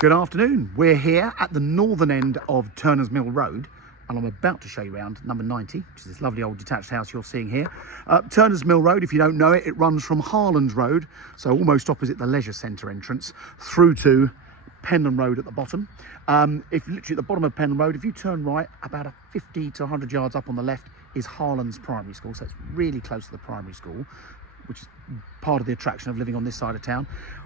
Good afternoon. We're here at the northern end of Turners Mill Road, and I'm about to show you around number 90, which is this lovely old detached house you're seeing here. Turners Mill Road, if you don't know it, it runs from Harlands Road, so almost opposite the leisure centre entrance, through to Penland Road at the bottom. If literally at the bottom of Penland Road, if you turn right, about a 50 to 100 yards up on the left is Harlands Primary School, so it's really close to the primary school, which is part of the attraction of living on this side of town.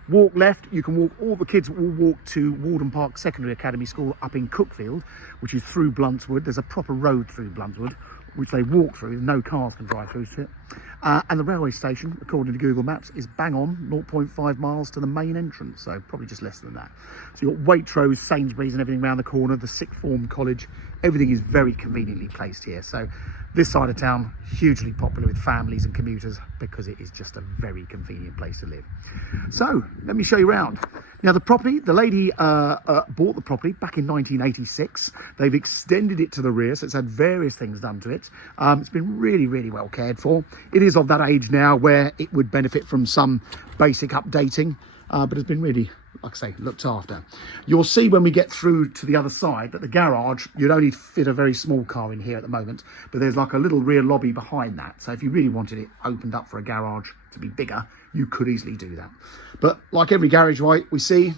Walk left, you can walk, all the kids will walk to Walden Park Secondary Academy School up in Cookfield, which is through Bluntswood. There's a proper road through Bluntswood, which they walk through, no cars can drive through to it. And the railway station, according to Google Maps, is bang on 0.5 miles to the main entrance, so probably just less than that. So you've got Waitrose, Sainsbury's and everything around the corner, the sixth form college, everything is very conveniently placed here. So this side of town, hugely popular with families and commuters because it is just a very convenient place to live. So let me show you around. Now the property, the lady bought the property back in 1986. They've extended it to the rear, so it's had various things done to it. It's been really, really well cared for. It is of that age now where it would benefit from some basic updating, but it's been really, like I say, looked after. You'll see when we get through to the other side that the garage, you'd only fit a very small car in here at the moment, but there's like a little rear lobby behind that. So if you really wanted it opened up for a garage to be bigger, you could easily do that. But like every garage we see,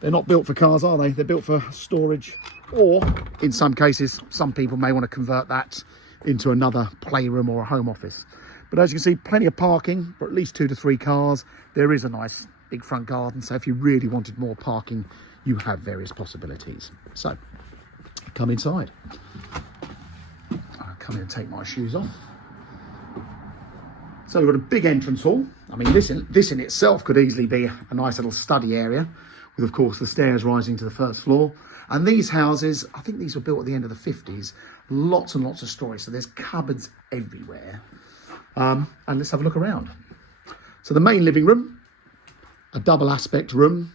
they're not built for cars, are they? They're built for storage, or in some cases, some people may want to convert that into another playroom or a home office. But as you can see, plenty of parking for at least 2 to 3 cars. There is a nice big front garden, so if you really wanted more parking, you have various possibilities. So come inside. I'll come in and take my shoes off. So we've got a big entrance hall. I mean, this in itself could easily be a nice little study area with, of course, the stairs rising to the first floor. And these houses, I think these were built at the end of the 50s, lots and lots of storage, so there's cupboards everywhere. And let's have a look around. So the main living room, a double aspect room.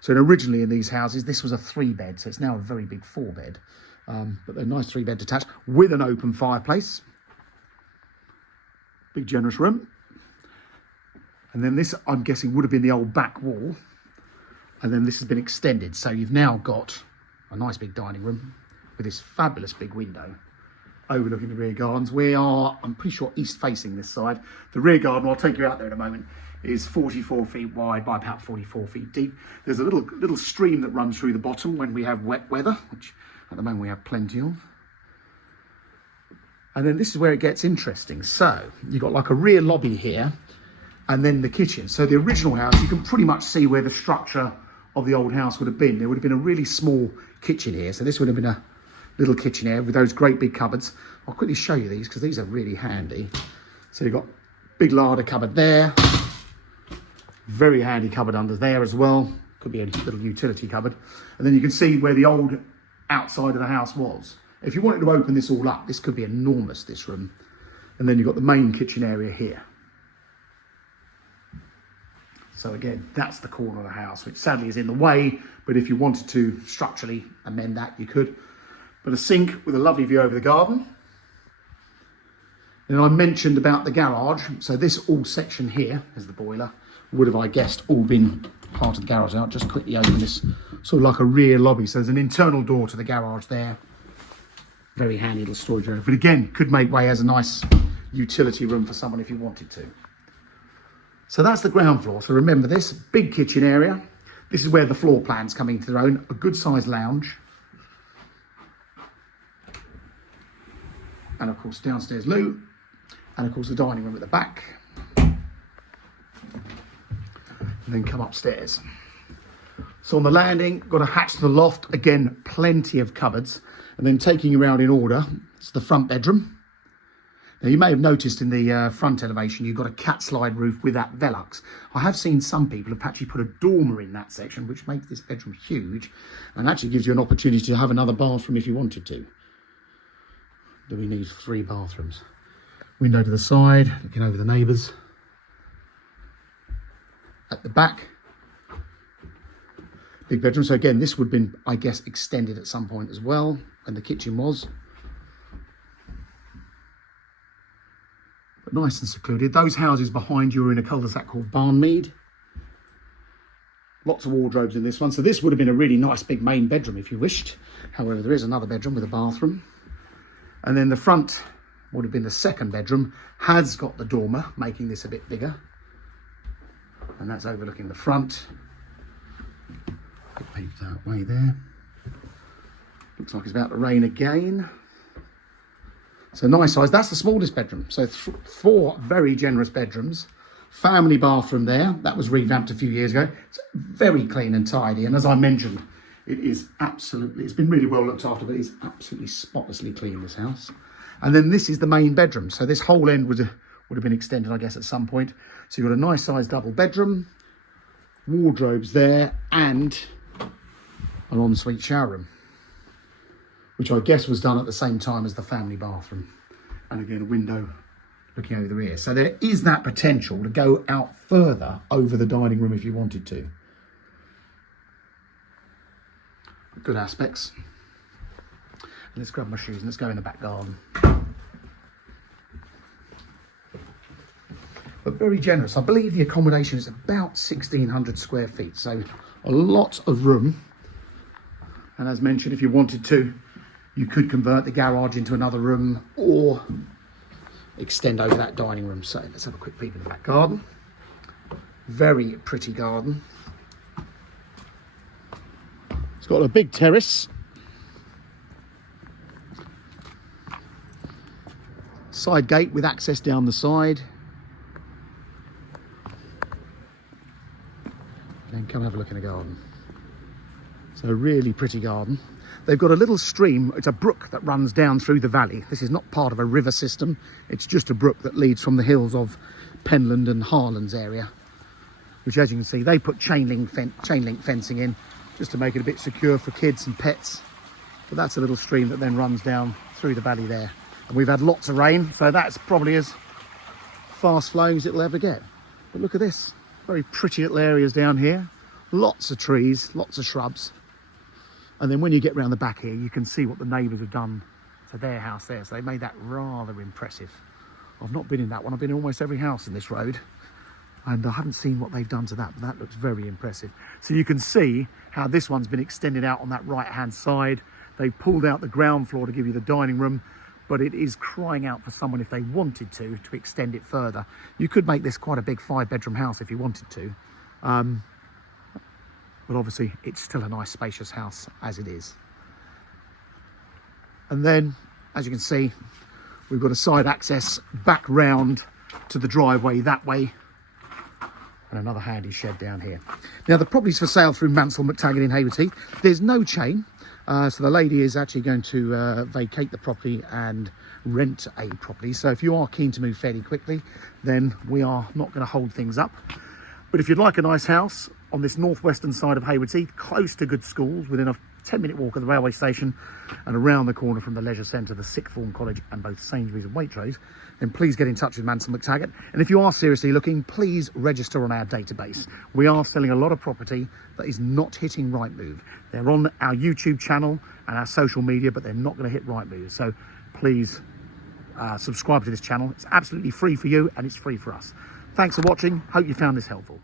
So originally in these houses, this was a 3-bed, so it's now a very big 4-bed. But they're nice 3-bed detached with an open fireplace. Big generous room. And then this, I'm guessing, would have been the old back wall. And then this has been extended. So you've now got a nice big dining room with this fabulous big window overlooking the rear gardens. We are, I'm pretty sure, east facing this side. The rear garden, I'll take you out there in a moment, is 44 feet wide by about 44 feet deep. There's a little stream that runs through the bottom when we have wet weather, which at the moment we have plenty of. And then this is where it gets interesting. So you've got like a rear lobby here and then the kitchen. So the original house, you can pretty much see where the structure of the old house would have been. There would have been a really small kitchen here. So this would have been a little kitchen here with those great big cupboards. I'll quickly show you these because these are really handy. So you've got big larder cupboard there. Very handy cupboard under there as well. Could be a little utility cupboard. And then you can see where the old outside of the house was. If you wanted to open this all up, this could be enormous, this room. And then you've got the main kitchen area here. So again, that's the corner of the house, which sadly is in the way, but if you wanted to structurally amend that, you could. But a sink with a lovely view over the garden. And I mentioned about the garage. So this all section here is the boiler. Would have, I guessed, all been part of the garage. I'll just quickly open this, sort of like a rear lobby. So there's an internal door to the garage there. Very handy little storage area. But again, could make way as a nice utility room for someone if you wanted to. So that's the ground floor. So remember this, big kitchen area. This is where the floor plans come into their own. A good sized lounge. And of course, downstairs loo. And of course, the dining room at the back. And then come upstairs. So on the landing, got a hatch to the loft. Again, plenty of cupboards. And then taking you around in order, it's the front bedroom. Now you may have noticed in the front elevation, you've got a cat slide roof with that Velux. I have seen some people have actually put a dormer in that section, which makes this bedroom huge and actually gives you an opportunity to have another bathroom if you wanted to. Do we need 3 bathrooms? Window to the side, looking over the neighbours. At the back, big bedroom. So again, this would have been, I guess, extended at some point as well, and the kitchen was. But nice and secluded. Those houses behind you are in a cul-de-sac called Barnmead. Lots of wardrobes in this one. So this would have been a really nice big main bedroom if you wished. However, there is another bedroom with a bathroom. And then the front would have been the second bedroom. Has got the dormer, making this a bit bigger. And that's overlooking the front. Quick peek that way there. Looks like it's about to rain again. So nice size. That's the smallest bedroom. So 4 very generous bedrooms. Family bathroom there. That was revamped a few years ago. It's very clean and tidy. And as I mentioned, it is absolutely, it's been really well looked after, but it's absolutely spotlessly clean, this house. And then this is the main bedroom. So this whole end would have been extended, I guess, at some point. So you've got a nice sized double bedroom, wardrobes there, and an ensuite shower room, which I guess was done at the same time as the family bathroom. And again, a window looking over the rear. So there is that potential to go out further over the dining room if you wanted to. Good aspects. Let's grab my shoes and let's go in the back garden. But very generous. I believe the accommodation is about 1,600 square feet. So a lot of room. And as mentioned, if you wanted to, you could convert the garage into another room or extend over that dining room. So let's have a quick peek in the back garden. Very pretty garden. It's got a big terrace. Side gate with access down the side. Then come have a look in the garden. So a really pretty garden. They've got a little stream, it's a brook that runs down through the valley. This is not part of a river system. It's just a brook that leads from the hills of Penland and Harlands area, which, as you can see, they put chain link fencing in just to make it a bit secure for kids and pets. But that's a little stream that then runs down through the valley there. And we've had lots of rain, so that's probably as fast flowing as it'll ever get. But look at this, very pretty little areas down here. Lots of trees, lots of shrubs. And then when you get round the back here, you can see what the neighbours have done to their house there. So they made that rather impressive. I've not been in that one. I've been in almost every house in this road. And I haven't seen what they've done to that, but that looks very impressive. So you can see how this one's been extended out on that right-hand side. They've pulled out the ground floor to give you the dining room, but it is crying out for someone, if they wanted to extend it further. You could make this quite a big 5-bedroom house if you wanted to. But obviously it's still a nice spacious house as it is. And then, as you can see, we've got a side access back round to the driveway that way, and another handy shed down here. Now the property's for sale through Mansell McTaggart in Haywards Heath. There's no chain, so the lady is actually going to vacate the property and rent a property. So if you are keen to move fairly quickly, then we are not going to hold things up. But if you'd like a nice house on this northwestern side of Haywards Heath, close to good schools, within a 10-minute walk of the railway station and around the corner from the leisure centre, the sixth form college and both Sainsbury's and Waitrose, then please get in touch with Mansell McTaggart. And if you are seriously looking, please register on our database. We are selling a lot of property that is not hitting Rightmove. They're on our YouTube channel and our social media, but they're not going to hit Rightmove. So please subscribe to this channel. It's absolutely free for you and it's free for us. Thanks for watching. Hope you found this helpful.